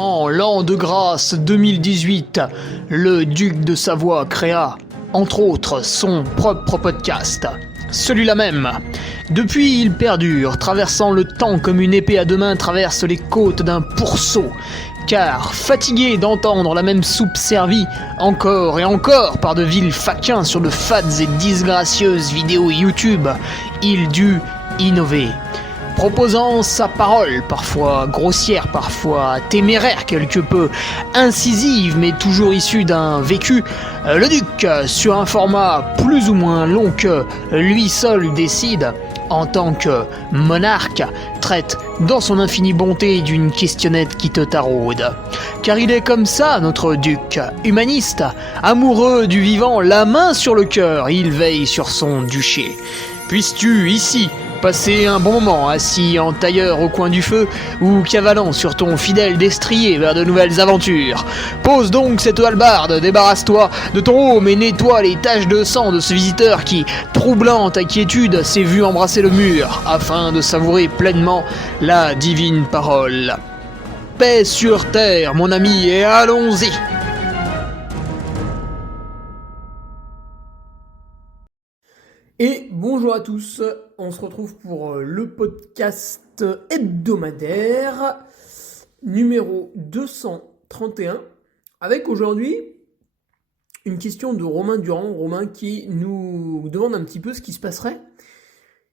En l'an de grâce 2018, le duc de Savoie créa, entre autres, son propre podcast. Celui-là même. Depuis, il perdure, traversant le temps comme une épée à deux mains traverse les côtes d'un pourceau. Car, fatigué d'entendre la même soupe servie, encore et encore par de vils faquins sur de fades et disgracieuses vidéos YouTube, il dut innover. Proposant sa parole, parfois grossière, parfois téméraire quelque peu, incisive mais toujours issue d'un vécu, le duc, sur un format plus ou moins long que lui seul décide, en tant que monarque, traite dans son infinie bonté d'une questionnette qui te taraude. Car il est comme ça, notre duc, humaniste, amoureux du vivant, la main sur le cœur, il veille sur son duché. Puisses-tu, ici, passer un bon moment assis en tailleur au coin du feu ou cavalant sur ton fidèle destrier vers de nouvelles aventures. Pose donc cette hallebarde, débarrasse-toi de ton home et nettoie les taches de sang de ce visiteur qui, troublant ta quiétude, s'est vu embrasser le mur afin de savourer pleinement la divine parole. Paix sur terre, mon ami, et allons-y! Et bonjour à tous, on se retrouve pour le podcast hebdomadaire numéro 231 avec aujourd'hui une question de Romain Durand, Romain qui nous demande un petit peu ce qui se passerait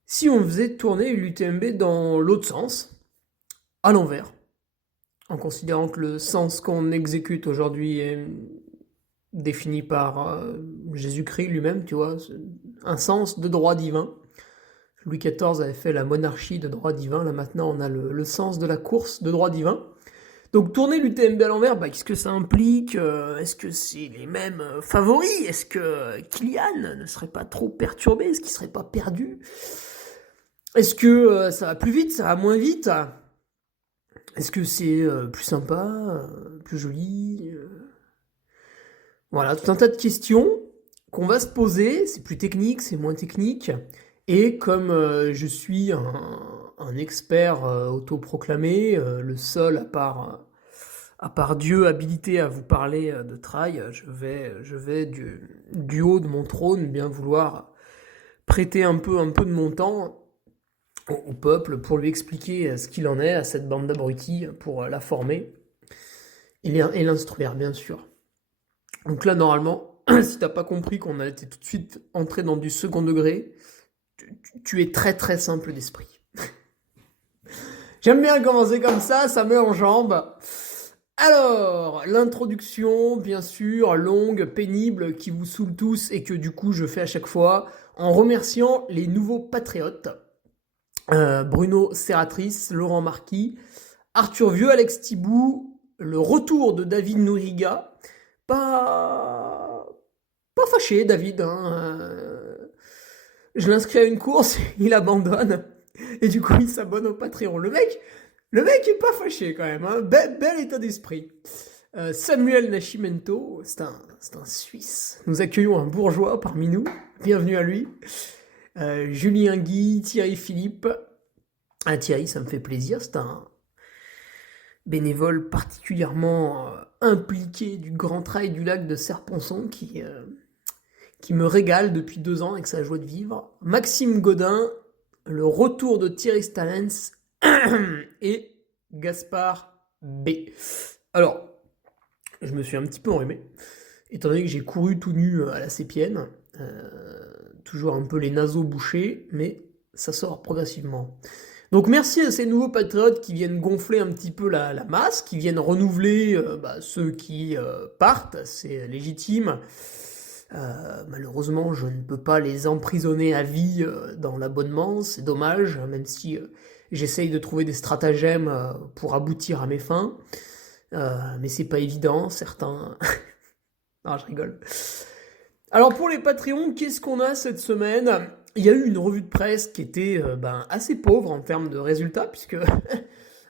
si on faisait tourner l'UTMB dans l'autre sens, à l'envers, en considérant que le sens qu'on exécute aujourd'hui est défini par Jésus-Christ lui-même, tu vois, un sens de droit divin. Louis XIV avait fait la monarchie de droit divin, là maintenant on a le sens de la course de droit divin. Donc tourner l'UTMB à l'envers, qu'est-ce que ça implique? Est-ce que c'est les mêmes favoris? Est-ce que Kylian ne serait pas trop perturbé? Est-ce qu'il serait pas perdu? Est-ce que ça va plus vite? Ça va moins vite? Est-ce que c'est plus sympa? Plus joli? Voilà, tout un tas de questions qu'on va se poser, c'est plus technique, c'est moins technique, et comme je suis un expert autoproclamé, le seul à part Dieu habilité à vous parler de trail, je vais du haut de mon trône bien vouloir prêter un peu de mon temps au peuple pour lui expliquer ce qu'il en est à cette bande d'abrutis, pour la former et l'instruire bien sûr. Donc là, normalement, si t'as pas compris qu'on a été tout de suite entré dans du second degré, tu es très très simple d'esprit. J'aime bien commencer comme ça met en jambes. Alors, l'introduction, bien sûr, longue, pénible, qui vous saoule tous et que du coup je fais à chaque fois, en remerciant les nouveaux patriotes. Bruno Serratrice, Laurent Marquis, Arthur Vieux, Alex Thibou, le retour de David Nouriga. Pas fâché, David. Je l'inscris à une course, il abandonne. Et du coup, il s'abonne au Patreon. Le mec est pas fâché quand même. Bel état d'esprit. Samuel Nascimento, c'est un Suisse. Nous accueillons un bourgeois parmi nous. Bienvenue à lui. Julien Guy, Thierry Philippe. Thierry, ça me fait plaisir. C'est un bénévole particulièrement impliqué du Grand Trail du lac de Serponçon qui me régale depuis 2 ans avec sa joie de vivre. Maxime Godin, le retour de Thierry Stalens et Gaspard B. Alors, je me suis un petit peu enrhumé, étant donné que j'ai couru tout nu à la Sépienne, toujours un peu les naseaux bouchés, mais ça sort progressivement. Donc merci à ces nouveaux patriotes qui viennent gonfler un petit peu la masse, qui viennent renouveler ceux qui partent, c'est légitime. Malheureusement, je ne peux pas les emprisonner à vie dans l'abonnement, c'est dommage, même si j'essaye de trouver des stratagèmes pour aboutir à mes fins. Mais c'est pas évident, certains... Non, je rigole. Alors pour les Patreons, qu'est-ce qu'on a cette semaine ? Il y a eu une revue de presse qui était assez pauvre en termes de résultats, puisque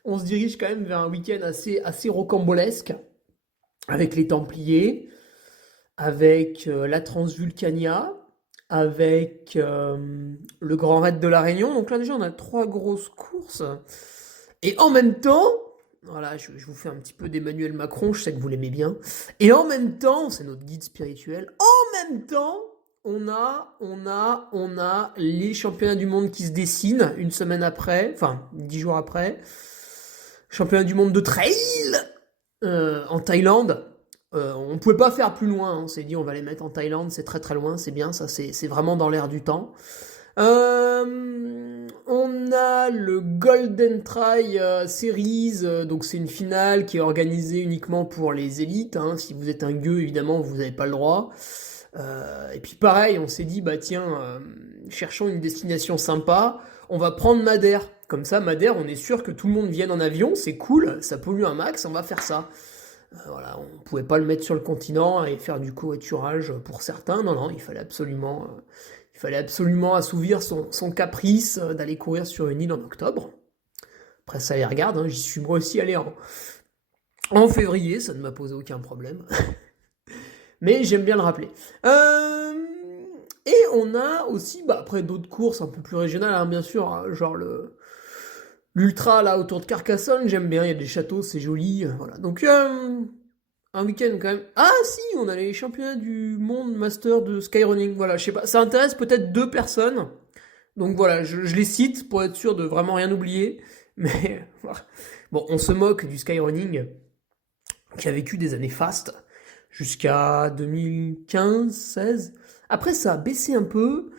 on se dirige quand même vers un week-end assez rocambolesque, avec les Templiers, avec la Transvulcania, avec le Grand Raid de la Réunion. Donc là déjà on a 3 grosses courses. Et en même temps, Voilà, je vous fais un petit peu d'Emmanuel Macron, je sais que vous l'aimez bien. Et en même temps, c'est notre guide spirituel, en même temps, on a les championnats du monde qui se dessinent une semaine après, enfin 10 jours après. Championnat du monde de trail en Thaïlande. On pouvait pas faire plus loin, on s'est dit on va les mettre en Thaïlande, c'est très très loin, c'est bien, ça c'est vraiment dans l'air du temps. On a le Golden Try Series, donc c'est une finale qui est organisée uniquement pour les élites. Hein. Si vous êtes un gueux, évidemment, vous n'avez pas le droit. Et puis pareil, on s'est dit, bah tiens, cherchons une destination sympa, on va prendre Madère. Comme ça, Madère, on est sûr que tout le monde vienne en avion, c'est cool, ça pollue un max, on va faire ça. Voilà, on pouvait pas le mettre sur le continent et faire du covoiturage pour certains. Non, il fallait absolument assouvir son caprice d'aller courir sur une île en octobre. Après, ça les regarde, hein, j'y suis moi aussi allé en février, ça ne m'a posé aucun problème. Mais j'aime bien le rappeler. Et on a aussi, après d'autres courses un peu plus régionales, hein, bien sûr, hein, genre l'ultra là autour de Carcassonne, j'aime bien, il y a des châteaux, c'est joli, voilà. Donc un week-end quand même. Ah si, on a les championnats du monde master de skyrunning, voilà, je sais pas, ça intéresse peut-être 2 personnes. Donc voilà, je les cite pour être sûr de vraiment rien oublier. Mais voilà. Bon, on se moque du skyrunning qui a vécu des années fastes jusqu'à 2015-16. Après, ça a baissé un peu.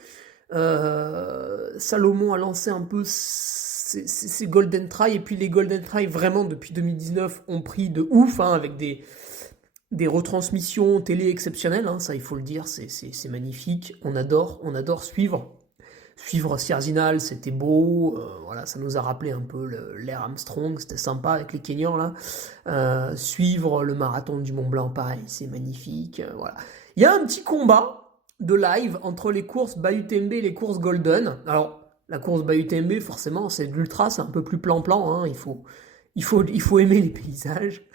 Salomon a lancé un peu ses Golden Try, et puis les Golden Try, vraiment, depuis 2019, ont pris de ouf, hein, avec des retransmissions télé exceptionnelles, hein, ça il faut le dire, c'est magnifique. On adore suivre. Suivre Sierzinal, c'était beau, voilà, ça nous a rappelé un peu l'ère Armstrong, c'était sympa avec les Kenyans là. Suivre le marathon du Mont Blanc, pareil, c'est magnifique, voilà. Il y a un petit combat de live entre les courses Bayou-TMB et les courses Golden. Alors, la course Bayou-TMB, forcément, c'est de l'ultra, c'est un peu plus plan-plan, hein, il faut aimer les paysages.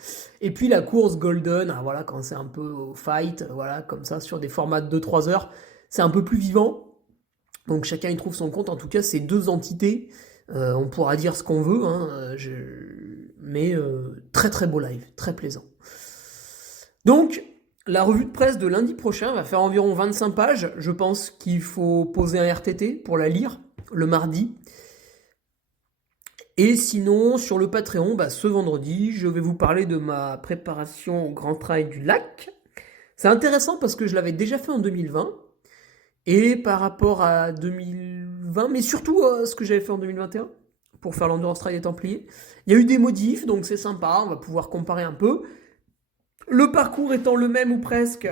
Et puis la course Golden, voilà, quand c'est un peu au fight, voilà, comme ça, sur des formats de 2-3 heures, c'est un peu plus vivant. Donc chacun y trouve son compte. En tout cas, ces 2 entités, on pourra dire ce qu'on veut, hein, mais très très beau live, très plaisant. Donc, la revue de presse de lundi prochain va faire environ 25 pages. Je pense qu'il faut poser un RTT pour la lire le mardi. Et sinon, sur le Patreon, ce vendredi, je vais vous parler de ma préparation au Grand Trail du Lac. C'est intéressant parce que je l'avais déjà fait en 2020. Et par rapport à 2020, mais surtout à ce que j'avais fait en 2021, pour faire l'Endurance Trail des Templiers, il y a eu des modifs, donc c'est sympa, on va pouvoir comparer un peu. Le parcours étant le même ou presque,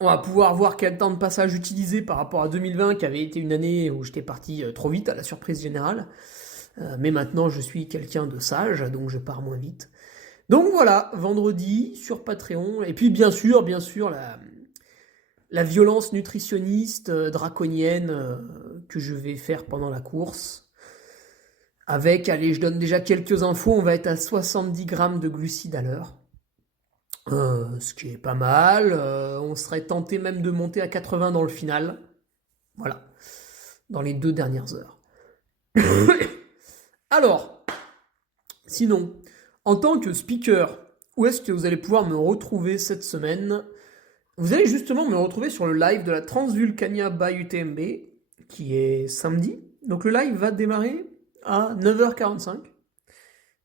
on va pouvoir voir quel temps de passage utilisé par rapport à 2020, qui avait été une année où j'étais parti trop vite, à la surprise générale. Mais maintenant, je suis quelqu'un de sage, donc je pars moins vite. Donc voilà, vendredi, sur Patreon, et puis bien sûr, la violence nutritionniste draconienne que je vais faire pendant la course. Avec, allez, je donne déjà quelques infos, on va être à 70 grammes de glucides à l'heure. Ce qui est pas mal. On serait tenté même de monter à 80 dans le final. Voilà. Dans les 2 dernières heures. Alors, sinon, en tant que speaker, où est-ce que vous allez pouvoir me retrouver cette semaine ? Vous allez justement me retrouver sur le live de la Transvulcania by UTMB, qui est samedi. Donc le live va démarrer à 9h45.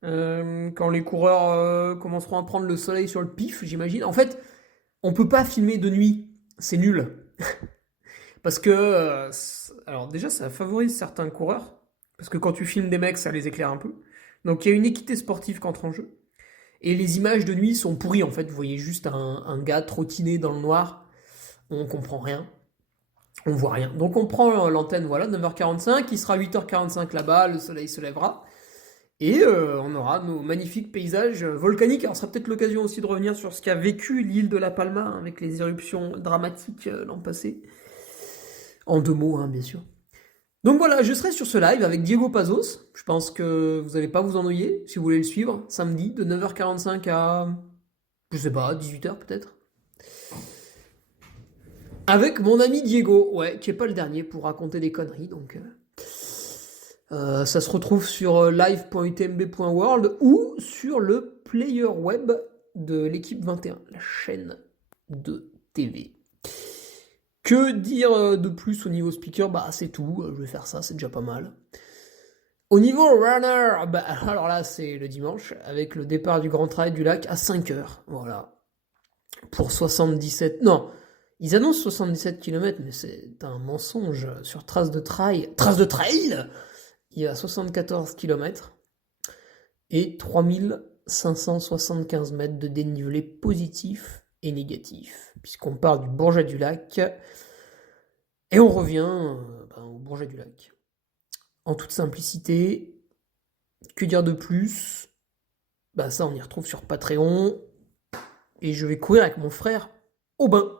Quand les coureurs commenceront à prendre le soleil sur le pif, j'imagine. En fait, on peut pas filmer de nuit. C'est nul. Parce que, alors déjà, ça favorise certains coureurs. Parce que quand tu filmes des mecs, ça les éclaire un peu. Donc il y a une équité sportive qui entre en jeu. Et les images de nuit sont pourries, en fait. Vous voyez juste un gars trottiner dans le noir. On comprend rien. On voit rien. Donc on prend l'antenne, voilà, 9h45. Il sera 8h45 là-bas. Le soleil se lèvera. Et on aura nos magnifiques paysages volcaniques. Alors, ce sera peut-être l'occasion aussi de revenir sur ce qu'a vécu l'île de La Palma, hein, avec les éruptions dramatiques l'an passé. En 2 mots, hein, bien sûr. Donc voilà, je serai sur ce live avec Diego Pazos. Je pense que vous n'allez pas vous ennuyer si vous voulez le suivre. Samedi, de 9h45 à, je sais pas, 18h peut-être. Avec mon ami Diego, ouais, qui est pas le dernier pour raconter des conneries, donc... Ça se retrouve sur live.utmb.world ou sur le player web de l'équipe 21, la chaîne de TV. Que dire de plus au niveau speaker? Bah c'est tout, je vais faire ça, c'est déjà pas mal. Au niveau runner, bah alors là c'est le dimanche, avec le départ du Grand Trail du Lac à 5h, voilà. Pour 77... Non, ils annoncent 77 km, mais c'est un mensonge. Sur Trace de Trail, il y a 74 km et 3575 mètres de dénivelé positif et négatif, puisqu'on part du Bourget du Lac et on revient au Bourget du Lac. En toute simplicité, que dire de plus? Bah ça on y retrouve sur Patreon, et je vais courir avec mon frère Aubin,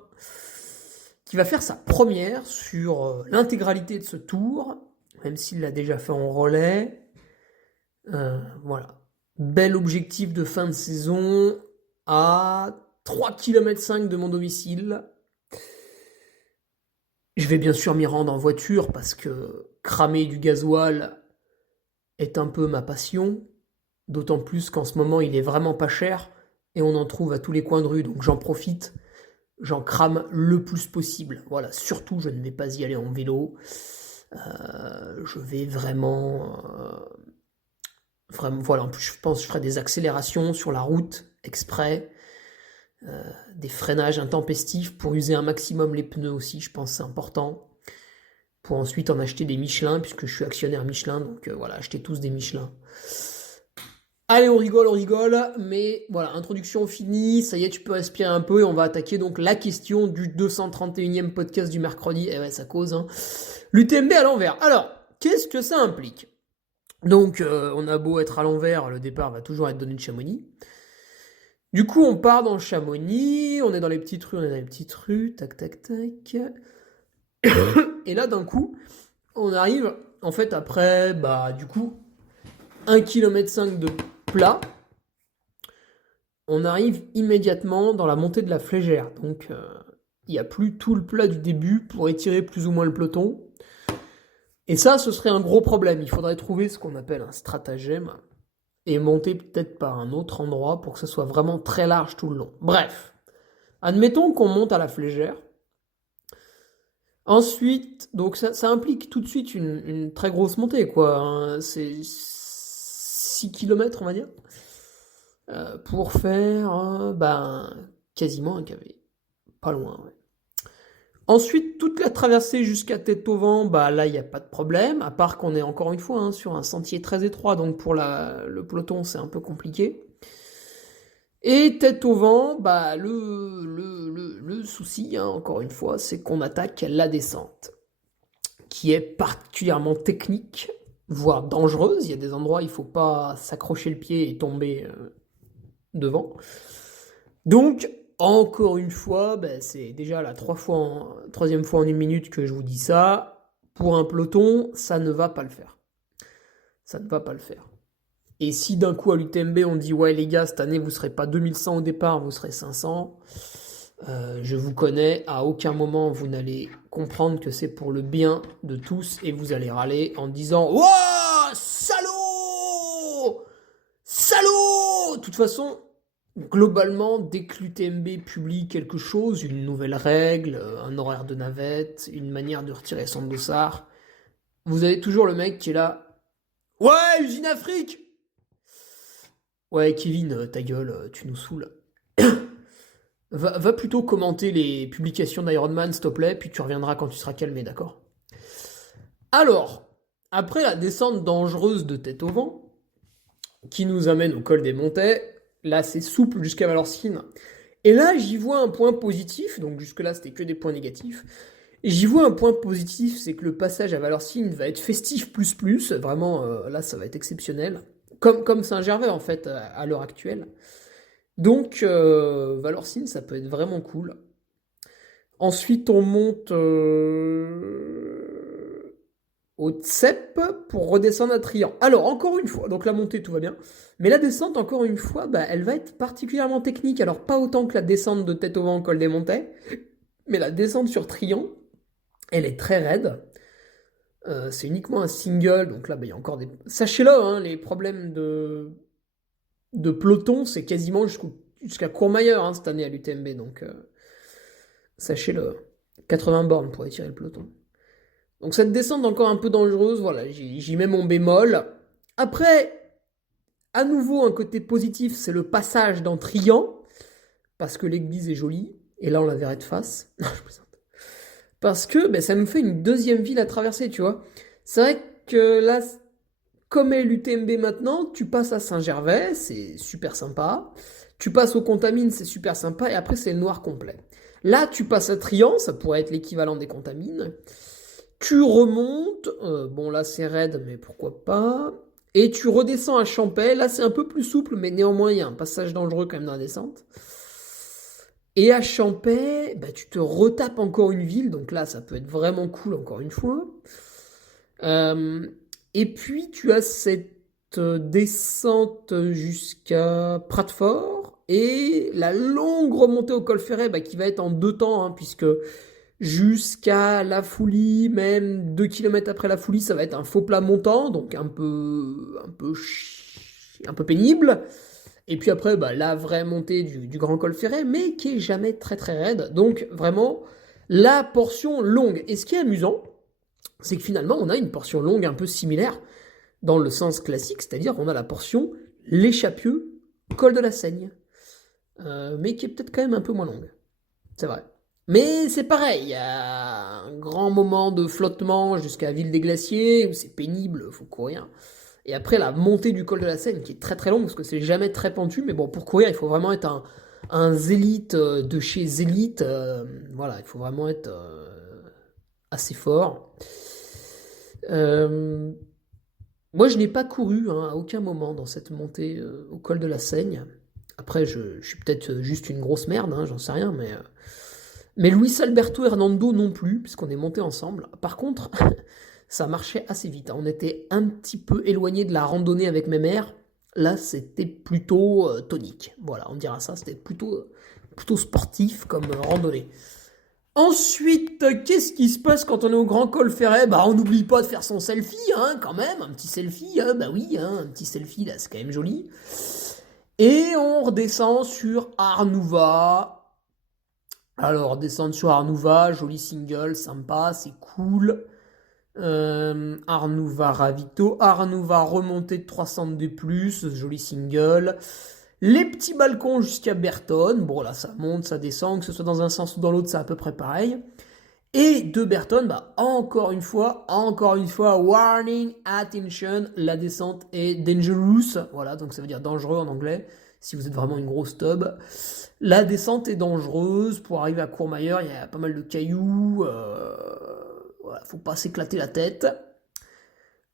qui va faire sa première sur l'intégralité de ce tour, même s'il l'a déjà fait en relais. Voilà. Bel objectif de fin de saison à 3,5 km de mon domicile. Je vais bien sûr m'y rendre en voiture parce que cramer du gasoil est un peu ma passion, d'autant plus qu'en ce moment il est vraiment pas cher et on en trouve à tous les coins de rue, donc j'en profite, j'en crame le plus possible. Voilà, surtout je ne vais pas y aller en vélo, je vais vraiment, voilà, en plus je pense que je ferai des accélérations sur la route exprès, des freinages intempestifs pour user un maximum les pneus aussi, je pense que c'est important, pour ensuite en acheter des Michelin, puisque je suis actionnaire Michelin, donc voilà, achetez tous des Michelin. Allez, on rigole, mais voilà, introduction finie, ça y est, tu peux respirer un peu, et on va attaquer donc la question du 231e podcast du mercredi, et ouais, ça cause, hein. L'UTMB à l'envers. Alors, qu'est-ce que ça implique? Donc, on a beau être à l'envers, le départ va toujours être donné de Chamonix. Du coup, on part dans Chamonix, on est dans les petites rues, tac. Et là, d'un coup, on arrive, en fait, après, du coup, 1,5 km de plat, on arrive immédiatement dans la montée de la Flégère. Donc, il n'y a plus tout le plat du début pour étirer plus ou moins le peloton. Et ça, ce serait un gros problème. Il faudrait trouver ce qu'on appelle un stratagème et monter peut-être par un autre endroit pour que ce soit vraiment très large tout le long. Bref, admettons qu'on monte à la Flégère. Ensuite, donc ça implique tout de suite une très grosse montée, quoi, hein. C'est 6 km, on va dire, pour faire quasiment un KV. Pas loin, ouais. Ensuite, toute la traversée jusqu'à Tête-au-Vent, là, il n'y a pas de problème, à part qu'on est encore une fois sur un sentier très étroit, donc pour le peloton, c'est un peu compliqué. Et Tête-au-Vent, le souci, encore une fois, c'est qu'on attaque la descente, qui est particulièrement technique, voire dangereuse. Il y a des endroits où il ne faut pas s'accrocher le pied et tomber devant. Donc, encore une fois, c'est déjà la troisième fois en une minute que je vous dis ça. Pour un peloton, ça ne va pas le faire. Ça ne va pas le faire. Et si d'un coup à l'UTMB on dit ouais les gars, cette année vous serez pas 2100 au départ, vous serez 500, je vous connais, à aucun moment vous n'allez comprendre que c'est pour le bien de tous et vous allez râler en disant ouah salaud salaud. De toute façon, globalement, dès que l'UTMB publie quelque chose, une nouvelle règle, un horaire de navette, une manière de retirer son dossard, vous avez toujours le mec qui est là. Ouais, Usine Afrique. Ouais, Kevin, ta gueule, tu nous saoules. Va plutôt commenter les publications d'Ironman, s'il te plaît, puis tu reviendras quand tu seras calmé, d'accord? Alors, après la descente dangereuse de Tête-au-Vent, qui nous amène au col des Montets, là c'est souple jusqu'à Valorcine, et là j'y vois un point positif, donc jusque-là c'était que des points négatifs, et j'y vois un point positif, c'est que le passage à Valorcine va être festif plus, vraiment, là ça va être exceptionnel, comme Saint-Gervais en fait, à l'heure actuelle. Donc, Valorcine, ça peut être vraiment cool. Ensuite, on monte au Tsep pour redescendre à Trian. Alors, encore une fois, donc la montée, tout va bien. Mais la descente, encore une fois, elle va être particulièrement technique. Alors, pas autant que la descente de Tête-au-Vent au col des Montets, mais la descente sur Trian, elle est très raide. C'est uniquement un single, donc là, il y a encore des... Sachez-le, hein, les problèmes de peloton, c'est quasiment jusqu'à Courmayeur cette année à l'UTMB, donc sachez-le. 80 bornes pour étirer le peloton. Donc cette descente encore un peu dangereuse, voilà, j'y mets mon bémol. Après, à nouveau, un côté positif, c'est le passage dans Trian, parce que l'église est jolie, et là on la verrait de face. Non, je plaisante. Parce que ça nous fait une deuxième ville à traverser, tu vois. C'est vrai que là, comme est l'UTMB maintenant, tu passes à Saint-Gervais, c'est super sympa. Tu passes au Contamines, c'est super sympa, et après c'est le noir complet. Là, tu passes à Trian, ça pourrait être l'équivalent des Contamines. Tu remontes, bon là c'est raide, mais pourquoi pas. Et tu redescends à Champais, là c'est un peu plus souple, mais néanmoins il y a un passage dangereux quand même dans la descente. Et à Champais, tu te retapes encore une ville, donc là ça peut être vraiment cool encore une fois. Et puis tu as cette descente jusqu'à Pratfort et la longue remontée au col Ferret qui va être en 2 temps, hein, puisque jusqu'à la Foulie, même 2 km après la Foulie, ça va être un faux plat montant, donc un peu pénible. Et puis après, la vraie montée du grand col Ferret, mais qui est jamais très très raide. Donc vraiment, la portion longue. Et ce qui est amusant, c'est que finalement, on a une portion longue un peu similaire dans le sens classique, c'est-à-dire on a la portion l'Échappieux, col de la Seigne, mais qui est peut-être quand même un peu moins longue. C'est vrai. Mais c'est pareil, il y a un grand moment de flottement jusqu'à Ville des Glaciers, où c'est pénible, faut courir. Et après la montée du col de la Seigne, qui est très très longue, parce que c'est jamais très pentu, mais bon, pour courir, il faut vraiment être un zélite de chez Zélite. Voilà, il faut vraiment être assez fort. Moi, je n'ai pas couru à aucun moment dans cette montée au col de la Seigne. Après, je suis peut-être juste une grosse merde, j'en sais rien, mais Luis Alberto Hernando non plus, puisqu'on est monté ensemble. Par contre, ça marchait assez vite. On était un petit peu éloigné de la randonnée avec mes mères. Là, c'était plutôt tonique. Voilà, on dira ça, c'était plutôt sportif comme randonnée. Ensuite, qu'est-ce qui se passe quand on est au Grand Col Ferret ? On n'oublie pas de faire son selfie, quand même, un petit selfie, oui, un petit selfie, là, c'est quand même joli. Et on redescend sur Arnouva. Alors, descendre sur Arnouva, joli single, sympa, c'est cool. Arnouva Ravito, Arnouva remontée de 300D+, joli single. Les petits balcons jusqu'à Bertonne, bon là ça monte, ça descend, que ce soit dans un sens ou dans l'autre, c'est à peu près pareil. Et de Bertonne, encore une fois, warning, attention, la descente est dangerous, voilà, donc ça veut dire dangereux en anglais, si vous êtes vraiment une grosse tub. La descente est dangereuse, pour arriver à Courmayeur, il y a pas mal de cailloux, voilà, faut pas s'éclater la tête.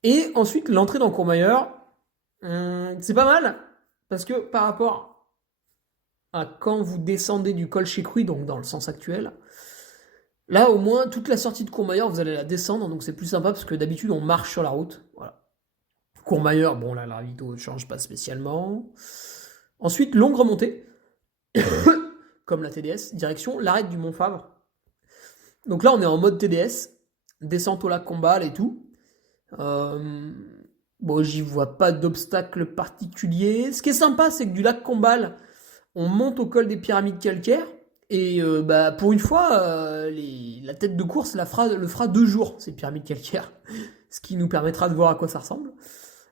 Et ensuite, l'entrée dans Courmayeur, c'est pas mal, parce que par rapport à quand vous descendez du col chez Cruy, donc dans le sens actuel, là au moins toute la sortie de Courmayeur vous allez la descendre, donc c'est plus sympa parce que d'habitude on marche sur la route. Voilà. Courmayeur, bon là la ravito ne change pas spécialement. Ensuite, longue remontée, comme la TDS, direction l'arête du Mont-Favre. Donc là on est en mode TDS, descente au lac Combal et tout. Bon, j'y vois pas d'obstacle particulier. Ce qui est sympa, c'est que du lac Combal, on monte au col des pyramides calcaires. Et pour une fois, la tête de course le fera 2 jours, ces pyramides calcaires. Ce qui nous permettra de voir à quoi ça ressemble.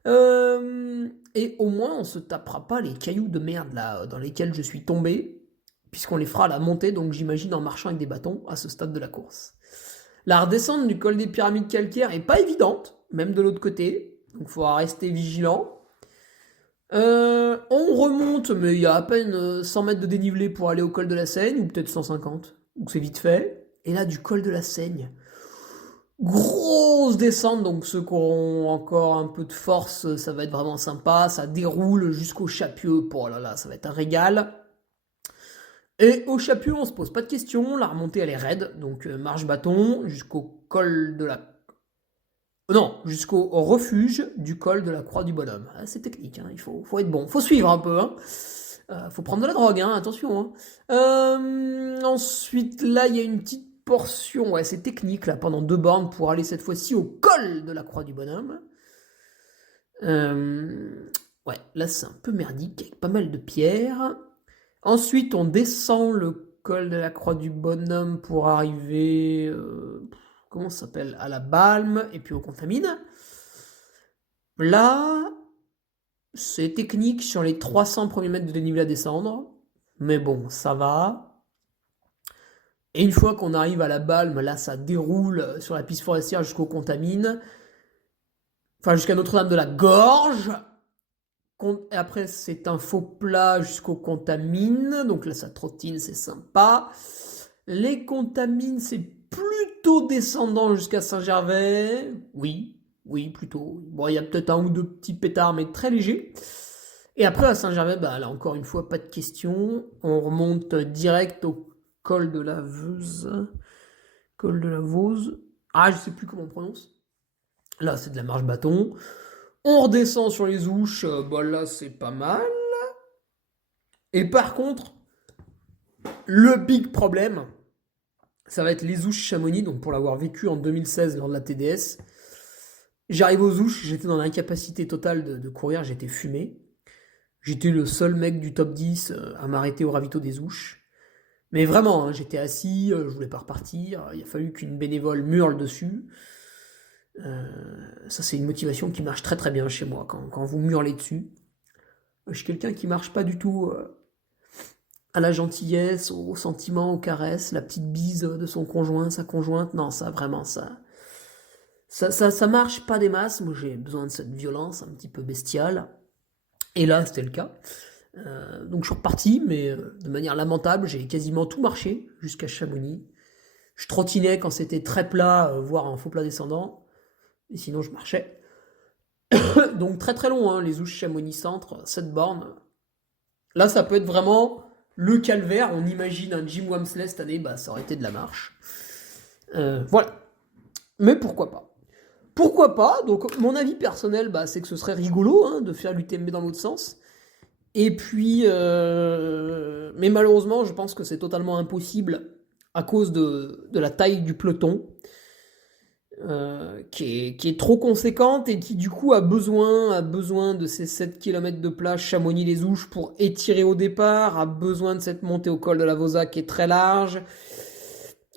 Et au moins, on se tapera pas les cailloux de merde là, dans lesquels je suis tombé, puisqu'on les fera à la montée, donc j'imagine en marchant avec des bâtons à ce stade de la course. La redescente du col des pyramides calcaires est pas évidente, même de l'autre côté. Donc il faudra rester vigilant. On remonte, mais il y a à peine 100 mètres de dénivelé pour aller au col de la Seigne, ou peut-être 150, donc c'est vite fait. Et là, du col de la Seigne, grosse descente, donc ceux qui auront encore un peu de force, ça va être vraiment sympa. Ça déroule jusqu'au Chapieux, oh là là, ça va être un régal. Et au Chapieux, on se pose pas de questions, la remontée elle est raide, donc marche-bâton jusqu'au col de la... Non, jusqu'au refuge du col de la Croix du Bonhomme. C'est technique, il faut être bon, faut suivre un peu, faut prendre de la drogue, attention. Ensuite, là, il y a une petite portion assez technique là, pendant 2 bornes pour aller cette fois-ci au col de la Croix du Bonhomme. Ouais, là c'est un peu merdique, avec pas mal de pierres. Ensuite, on descend le col de la Croix du Bonhomme pour arriver, comment ça s'appelle, à la Balme et puis aux Contamines. Là, c'est technique sur les 300 premiers mètres de dénivelé à descendre, mais bon, ça va. Et une fois qu'on arrive à la Balme, là, ça déroule sur la piste forestière jusqu'aux Contamines, enfin jusqu'à Notre-Dame de la Gorge. Et après, c'est un faux plat jusqu'aux Contamines, donc là, ça trottine, c'est sympa. Les Contamines, c'est plutôt descendant jusqu'à Saint-Gervais. Oui, plutôt. Bon, il y a peut-être un ou deux petits pétards, mais très légers. Et après, à Saint-Gervais, bah, là, encore une fois, pas de question. On remonte direct au col de la Veuze. Col de la Vose. Ah, je sais plus comment on prononce. Là, c'est de la marche bâton. On redescend sur les Ouches. Bah, là, c'est pas mal. Et par contre, le big problème, ça va être les Ouches Chamonix. Donc, pour l'avoir vécu en 2016 lors de la TDS, j'arrive aux Ouches, j'étais dans l'incapacité totale de courir, j'étais fumé. J'étais le seul mec du top 10 à m'arrêter au ravito des Ouches. Mais vraiment, hein, j'étais assis, je voulais pas repartir. Il a fallu qu'une bénévole hurle dessus. Ça, c'est une motivation qui marche très très bien chez moi, quand vous hurlez dessus. Je suis quelqu'un qui marche pas du tout à la gentillesse, au sentiment, aux caresses, la petite bise de son conjoint, sa conjointe. Non, ça, vraiment, ça marche pas des masses. Moi, j'ai besoin de cette violence un petit peu bestiale. Et là, c'était le cas. Donc je suis reparti, mais de manière lamentable, j'ai quasiment tout marché jusqu'à Chamonix. Je trottinais quand c'était très plat, voire un faux plat descendant, et sinon je marchais. Donc très très long, hein, les Ouches Chamonix Centre, 7 bornes. Là, ça peut être vraiment le calvaire. On imagine un Jim Wamsley cette année, bah ça aurait été de la marche. Voilà. Mais pourquoi pas? Pourquoi pas? Donc mon avis personnel, bah, c'est que ce serait rigolo hein, de faire l'UTMB dans l'autre sens. Et puis, mais malheureusement, je pense que c'est totalement impossible à cause de la taille du peloton, qui est trop conséquente et qui du coup a besoin de ces 7 km de plage Chamonix-les-Ouches pour étirer au départ, a besoin de cette montée au col de la Vosa qui est très large.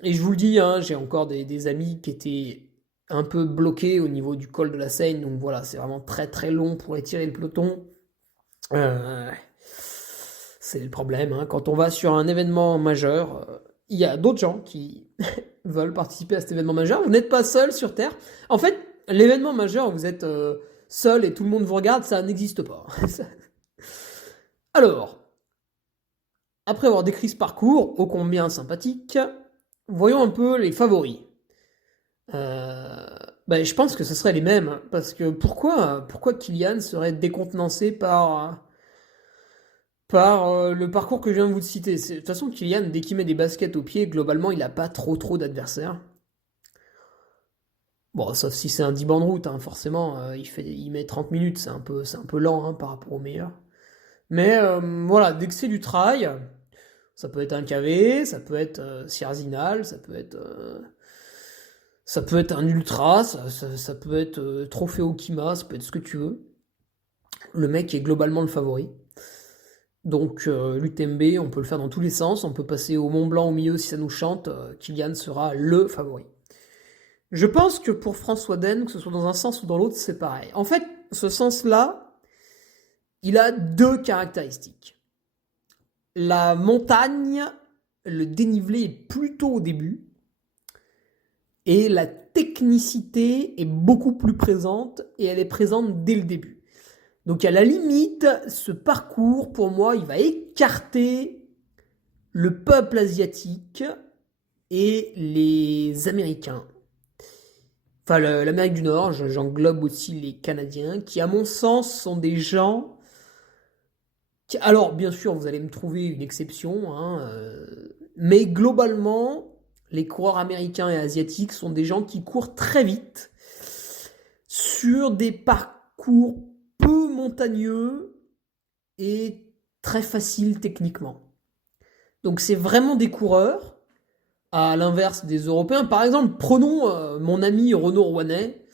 Et je vous le dis, hein, j'ai encore des amis qui étaient un peu bloqués au niveau du col de la Seigne, donc voilà, c'est vraiment très très long pour étirer le peloton. C'est le problème, hein. Quand on va sur un événement majeur, il y a d'autres gens qui veulent participer à cet événement majeur. Vous n'êtes pas seul sur Terre. En fait, l'événement majeur où vous êtes seul et tout le monde vous regarde, ça n'existe pas. Alors, après avoir décrit ce parcours, ô combien sympathique, voyons un peu les favoris. Je pense que ce serait les mêmes, parce que pourquoi Kylian serait décontenancé par le parcours que je viens de vous citer? De toute façon, Kylian, dès qu'il met des baskets au pied, globalement, il n'a pas trop d'adversaires. Bon, sauf si c'est un 10 bandes route, hein, forcément, il met 30 minutes, c'est un peu lent hein, par rapport au meilleur. Mais voilà, dès que c'est du trail, ça peut être un KV, ça peut être Sierzinal, ça peut être un ultra, ça peut être Trophée Okima, ça peut être ce que tu veux. Le mec est globalement le favori. Donc l'UTMB, on peut le faire dans tous les sens, on peut passer au Mont Blanc au milieu si ça nous chante, Kylian sera le favori. Je pense que pour François Den, que ce soit dans un sens ou dans l'autre, c'est pareil. En fait, ce sens-là, il a 2 caractéristiques. La montagne, le dénivelé est plutôt au début, et la technicité est beaucoup plus présente, et elle est présente dès le début. Donc à la limite, ce parcours, pour moi, il va écarter le peuple asiatique et les Américains. Enfin, l'Amérique du Nord, j'englobe aussi les Canadiens, qui à mon sens sont des gens... Alors bien sûr, vous allez me trouver une exception, hein, mais globalement, les coureurs américains et asiatiques sont des gens qui courent très vite sur des parcours peu montagneux et très faciles techniquement. Donc c'est vraiment des coureurs à l'inverse des Européens. Par exemple, prenons mon ami Renaud Rouanet.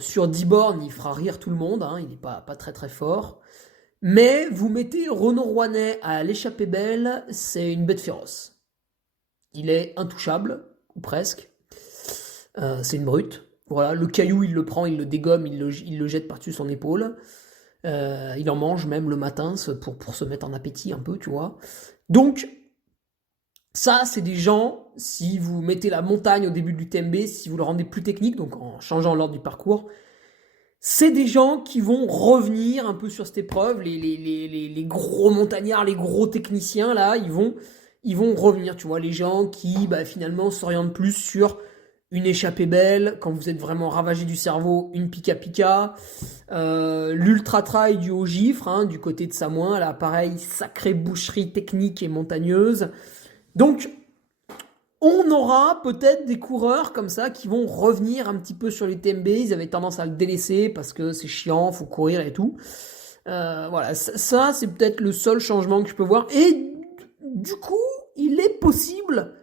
Sur 10 bornes, il fera rire tout le monde, hein, il n'est pas très très fort. Mais vous mettez Renaud Rouanet à l'échappée belle, c'est une bête féroce. Il est intouchable, ou presque. C'est une brute. Voilà, le caillou, il le prend, il le dégomme, il le jette par-dessus son épaule. Il en mange même le matin pour se mettre en appétit un peu, tu vois. Donc, ça, c'est des gens, si vous mettez la montagne au début de l'UTMB, si vous le rendez plus technique, donc en changeant l'ordre du parcours, c'est des gens qui vont revenir un peu sur cette épreuve. Les gros montagnards, les gros techniciens, là, ils vont revenir, tu vois. Les gens qui, finalement, s'orientent plus sur une échappée belle, quand vous êtes vraiment ravagé du cerveau, une pica-pica. L'ultra-trail du Haut-Gifre, hein, du côté de Samoin, là, pareil, sacrée boucherie technique et montagneuse. Donc, on aura peut-être des coureurs comme ça qui vont revenir un petit peu sur les TMB. Ils avaient tendance à le délaisser parce que c'est chiant, faut courir et tout. Voilà, ça c'est peut-être le seul changement que je peux voir. Et du coup, il est possible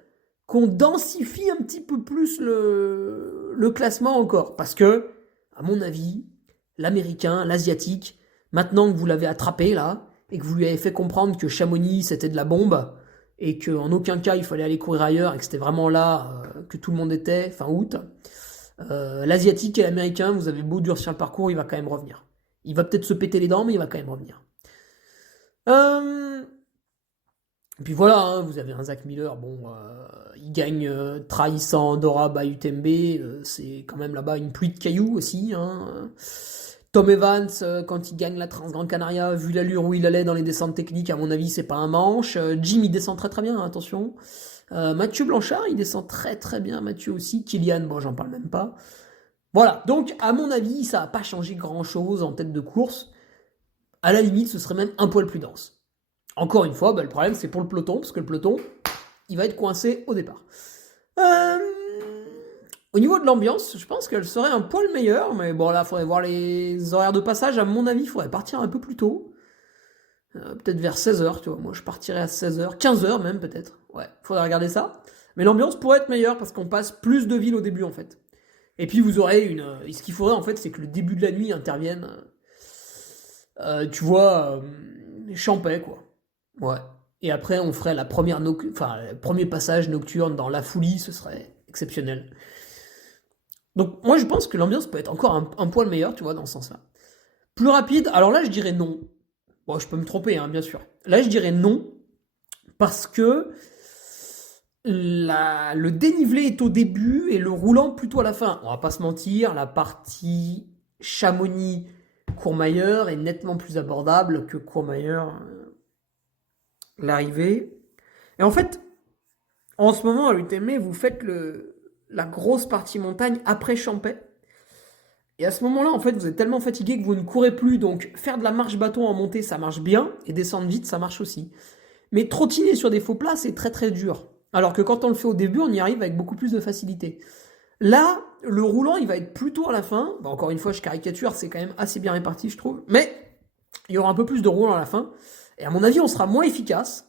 qu'on densifie un petit peu plus le classement encore. Parce que, à mon avis, l'Américain, l'Asiatique, maintenant que vous l'avez attrapé là, et que vous lui avez fait comprendre que Chamonix c'était de la bombe, et qu'en aucun cas il fallait aller courir ailleurs, et que c'était vraiment là que tout le monde était, fin août, l'Asiatique et l'Américain, vous avez beau durcir le parcours, il va quand même revenir. Il va peut-être se péter les dents, mais il va quand même revenir. Et puis voilà, hein, vous avez un Zach Miller, il gagne trahissant Andorra by UTMB, c'est quand même là-bas une pluie de cailloux aussi, hein. Tom Evans, quand il gagne la Trans-Gran Canaria, vu l'allure où il allait dans les descentes techniques, à mon avis, c'est pas un manche. Jim, il descend très très bien, hein, attention. Mathieu Blanchard, il descend très très bien. Mathieu aussi. Kylian, j'en parle même pas. Voilà, donc à mon avis, ça n'a pas changé grand-chose en tête de course. À la limite, ce serait même un poil plus dense. Encore une fois, le problème, c'est pour le peloton, parce que le peloton, il va être coincé au départ. Au niveau de l'ambiance, je pense qu'elle serait un poil meilleure, mais bon, là, il faudrait voir les horaires de passage. À mon avis, il faudrait partir un peu plus tôt. Peut-être vers 16h, tu vois. Moi, je partirais à 16h, 15h même, peut-être. Ouais, faudrait regarder ça. Mais l'ambiance pourrait être meilleure parce qu'on passe plus de villes au début, en fait. Et puis, vous aurez ce qu'il faudrait, en fait, c'est que le début de la nuit intervienne. Tu vois, Champais, quoi. Ouais. Et après, on ferait le premier passage nocturne dans La Foulie, ce serait exceptionnel. Donc moi je pense que l'ambiance peut être encore un poil meilleure, tu vois, dans ce sens-là. Plus rapide, alors là je dirais non. Bon, je peux me tromper, hein, bien sûr. Là je dirais non, parce que le dénivelé est au début et le roulant plutôt à la fin. On va pas se mentir, la partie Chamonix-Courmayeur est nettement plus abordable que Courmayeur l'arrivée. Et en fait, en ce moment à l'UTMB, vous faites la grosse partie montagne après Champais. Et à ce moment-là, en fait, vous êtes tellement fatigué que vous ne courez plus. Donc, faire de la marche bâton en montée, ça marche bien. Et descendre vite, ça marche aussi. Mais trottiner sur des faux plats, c'est très très dur. Alors que quand on le fait au début, on y arrive avec beaucoup plus de facilité. Là, le roulant, il va être plutôt à la fin. Encore une fois, je caricature, c'est quand même assez bien réparti, je trouve. Mais il y aura un peu plus de roulant à la fin. Et à mon avis, on sera moins efficace.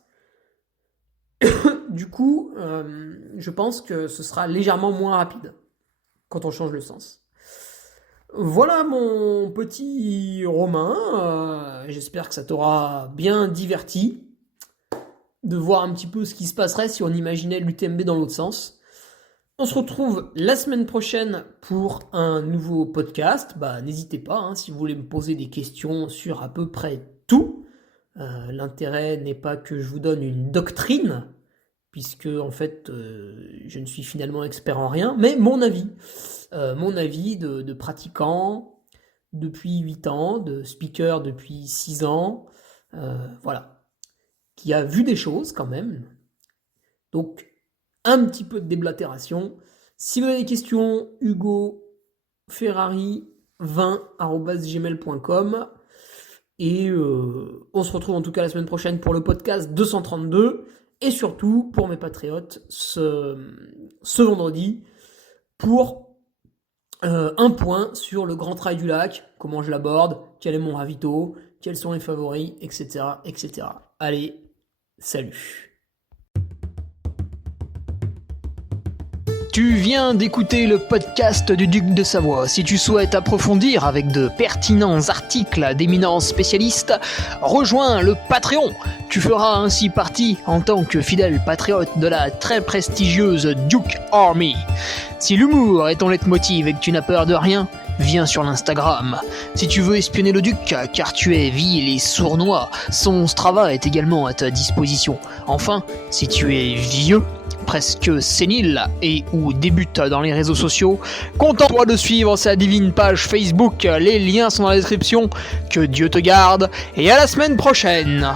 Du coup, je pense que ce sera légèrement moins rapide quand on change le sens. Voilà mon petit Romain. J'espère que ça t'aura bien diverti de voir un petit peu ce qui se passerait si on imaginait l'UTMB dans l'autre sens. On se retrouve la semaine prochaine pour un nouveau podcast. N'hésitez pas, hein, si vous voulez me poser des questions sur à peu près tout. L'intérêt n'est pas que je vous donne une doctrine, puisque en fait je ne suis finalement expert en rien, mais mon avis de pratiquant depuis 8 ans, de speaker depuis 6 ans, voilà, qui a vu des choses quand même, donc un petit peu de déblatération. Si vous avez des questions, Hugo Ferrari 20@gmail.com. Et on se retrouve en tout cas la semaine prochaine pour le podcast 232. Et surtout, pour mes patriotes, ce vendredi, pour un point sur le Grand Trail du Lac, comment je l'aborde, quel est mon ravito, quels sont les favoris, etc. etc. Allez, salut! Tu viens d'écouter le podcast du Duc de Savoie. Si tu souhaites approfondir avec de pertinents articles d'éminents spécialistes, rejoins le Patreon. Tu feras ainsi partie en tant que fidèle patriote de la très prestigieuse Duke Army. Si l'humour est ton leitmotiv et que tu n'as peur de rien, viens sur l'Instagram. Si tu veux espionner le Duc, car tu es vil et sournois, son Strava est également à ta disposition. Enfin, si tu es vieux, presque sénile et ou débute dans les réseaux sociaux, contente-toi de suivre sa divine page Facebook. Les liens sont dans la description. Que Dieu te garde et à la semaine prochaine.